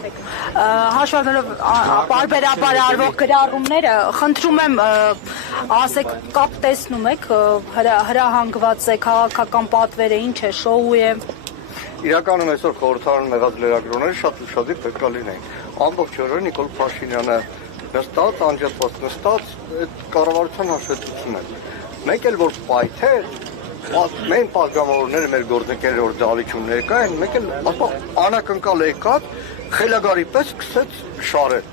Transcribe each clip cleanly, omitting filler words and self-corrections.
Հաշվառնելով բարբերաբար արվող գրառումները, խնդրում եմ ասեք կապ տեսնում եք, հրահանգված է քաղաքական պատվերը, ինչ է, շոու է։ Իրականում այսօր խորհրդարանում եղած լրագրողները շատ ուշադիր պետք է լինեն։ Ամբողջ օրը Նիկոլ Փաշինյանը նստած, անջատված նստած այդ կառավարության հաշվետվությունն է։ Մեկ էլ որ պայթեր, մենք պատգամավորները մեր գործընկերները որ դալիճում ներկա են, մեկ էլ անակնկալ եկած խելագարի պես սկսեց շարել։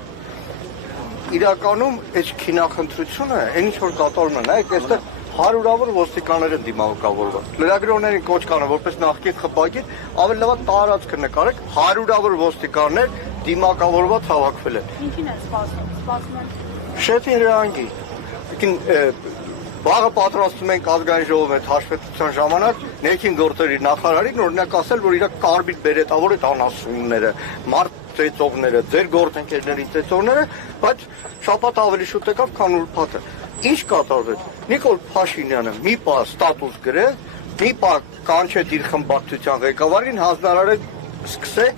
Իրականում այս քինախնդրությունը, այն ինչ որ կատարում է, նայեք, այստեղ հարյուրավոր ոստիկաններ են դիմակավորված։ Լրագրողներին կոչ կանեմ, որպես նախկին խմբագիր, ավելի լավ տարածքը նկարեք, հարյուրավոր ոստիկաններ դիմակավորված հավաքվել են։ Ինչին են սպասում են։ Շեթի հրահանգի։ Վաղը պատրաստում ենք ազգային ժողովի հետ հաշվետվության ժամանակ ներքին գործերի նախարարին օրինակ ասել, որ իր կարմիր բերետավոր այդ անասունները, մարդ ծեծողները, ձեր գործընկերների ծեծողները, բայց շաբաթ ավելի շուտ եկավ, քան ուրբաթը։ Ինչ կատարվեց։ Նիկոլ Փաշինյանը մի պահ ստատուս գրեց, մի պահ կանչեց իր խմբակցության ղեկավարին, հանձնարարեց սկսեք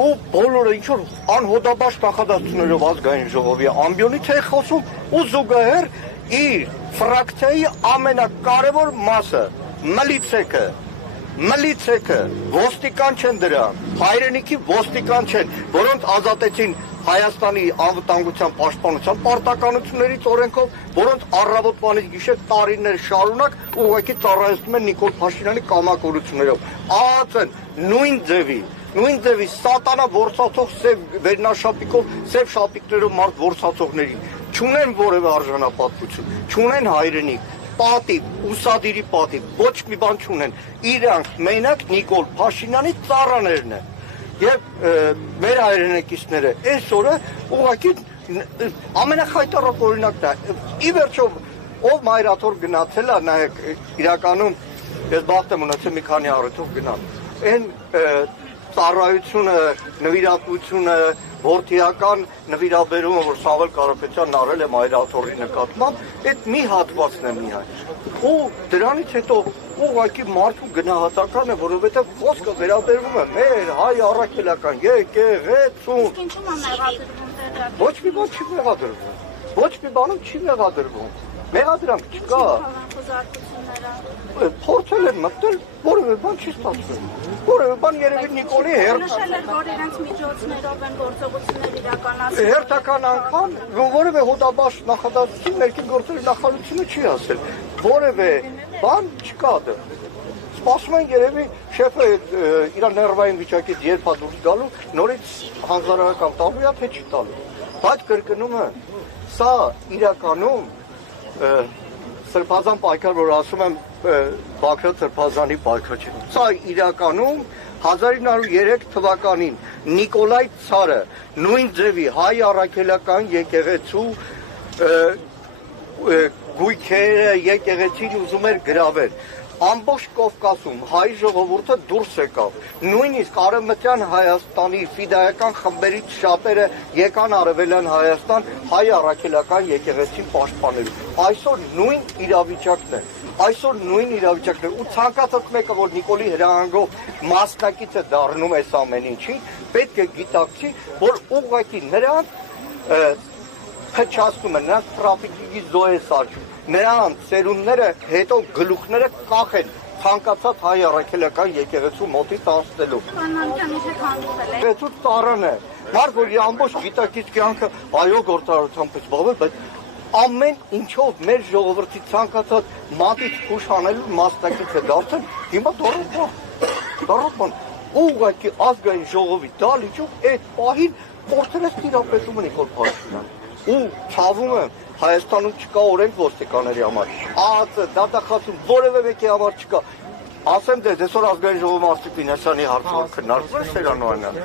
ու բոլորը ինչ որ անհոդաբաց նախադասություններով ազգային ժողովի ամբիոնից է խոսում ու զուգահեռ իր ֆրակցիայի ամենակարևոր մասը մլիցեքը ոստիկան չեն դրան, հայրենիքի ոստիկան չեն, որոնց ազատեցին Հայաստանի անվտանգության պաշտպանության պարտականություններից օրենքով, որոնց առավոտվանից գիշեր տարիներ շարունակ ուղղակի ծառայեցնում են Նիկոլ Փաշինյանի կամակորություններով։ ԱԱԾ-ն նույն ձևի սատանա որսացող սև վերնաշապիկով, սև շապիկներով մարդ որսացողներին չունեն որևէ արժանապատվություն, չունեն հայրենիք, պատիվ, ուսադիրի պատիվ, ոչ մի բան չունեն։ Իրանք մենակ Նիկոլ Փաշինյանի ծառաներն են։ Եվ մեր հայրենակիցները այսօրը ուղղակի ամենախայտառակ օրինակն է։ Ի վերջո ով մայրաթոր գնացել է, նայեք, իրականում ես բախտ եմ ունեցել մի քանի առիթով գնալ։ Այն ծառայությունը, նվիրատվությունը, որդիական նվիրաբերումը, որ Սամվել Կարապետյանն արել է մայրաթորի նկատմամբ, այդ մի հատվածն է միայն։ Ու դրանից հետո ուղղակի մարդու գնահատական է, որովհետև խոսքը վերաբերվում է մեր հայ առաքելական եկեղեցուն։ Իսկ ինչու՞մ է մեղադրվում։ Ոչ մի բան չի մեղադրվում։ Ոչ մի բանում չի մեղադրվում։ Մեղադրանք չկա։ Փորձել են մտնել, որևէ բան չի ստացվում։ Որևէ բան երևի Նիկոլի Նշել էր, որ իրենց միջոցներով են գործողություններ իրականացնում։ Հերթական անգամ որևէ հոդաբաց նախադասություն ներքին գործերի նախարարությունը չի ասել։ Որևէ բան չկա դա։ Սպասում են երևի շեֆը իր ներվային վիճակից երբ է դուրս գալու, նորից հանձնարարական տալու է, թե չի տալու։ Բայց կրկնում եմ, սա իրականում սրբազան պայքար, որ ասում եմ Բաքրատ Սրբազանի պայքար չէ։ Սա իրականում 1903 թվականին Նիկոլայ Ցարը նույն ձևի հայ առաքելական եկեղեցու գույքերը եկեղեցին ուզում էր գրավել։ Ամբողջ Կովկասում հայ ժողովուրդը դուրս եկավ։ Նույնիսկ Արևմտյան Հայաստանի ֆիդայական խմբերից շատերը եկան Արևելյան Հայաստան հայ առաքելական եկեղեցին պաշտպանելու։ Այսօր նույն իրավիճակն է։ Ու ցանկացած մեկը, որ Նիկոլի հրահանգով մասնակից է դառնում այս ամեն ինչի, պետք է գիտակցի, որ ուղղակի նրանց փչացնում են, նրանց տրաֆիկի զոհ է սարքում։ Նրանց ծերունները հետո գլուխները կախեն ցանկացած հայ առաքելական եկեղեցու մոտից անցնելու։ Եկեղեցու ծառան է։ Մարդ որ իր ամբողջ գիտակից կյանքը այո գործարարությամբ է զբաղվել, բայց ամեն ինչով մեր ժողովրդի ցանկացած մատից խուշ անելու մասնակից է դարձել։ Հիմա դառնալ ուղղակի ազգային ժողովի դալիճով այդ պահին կորցրեց տիրապետումը Նիկոլ Փաշինյանը։ Ու ցավում եմ Հայաստանում չկա օրենք ոստիկանների համար։ ԱԱԾ դատախազում որևէ մեկի համար չկա։ Ասեմ դե այսօր ազգային ժողովի Արծիվ Պինասյանի հարցով քննարկվում է Սերանոյանը։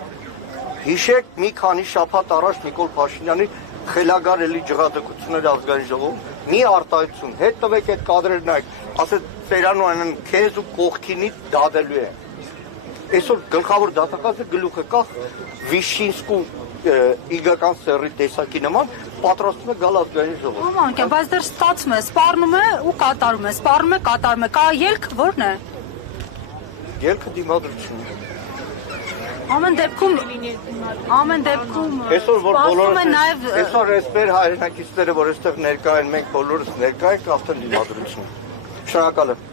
Հիշեք մի քանի շաբաթ առաջ Նիկոլ Փաշինյանի խելագարելի ջղադկությունները ազգային ժողովում մի արտահայտություն։ Հետ տվեք այդ կադրերը նայեք, ասեց Սերանոյանն քեզ ու կողքինից դադելու է։ Այսօր գլխավոր դատախազը գլուխը կախ Վիշինսկու իգական սերի տեսակի նման պատրաստում է գալ ազգային ժողով։ Ոմանք է, բայց դեռ ստացվում է, սպառնում է ու կատարում է, սպառնում է, կատարում է։ Կա ելք, ո՞րն է։ Ելքը դիմադրությունն է։ Ամեն դեպքում Այսօր որ սպասում բոլորը են նաև այսօր էսպեր հայրենակիցները որ այստեղ ներկա են, մենք բոլորս ներկա ենք, արդեն դիմադրություն։ Շնորհակալ եմ։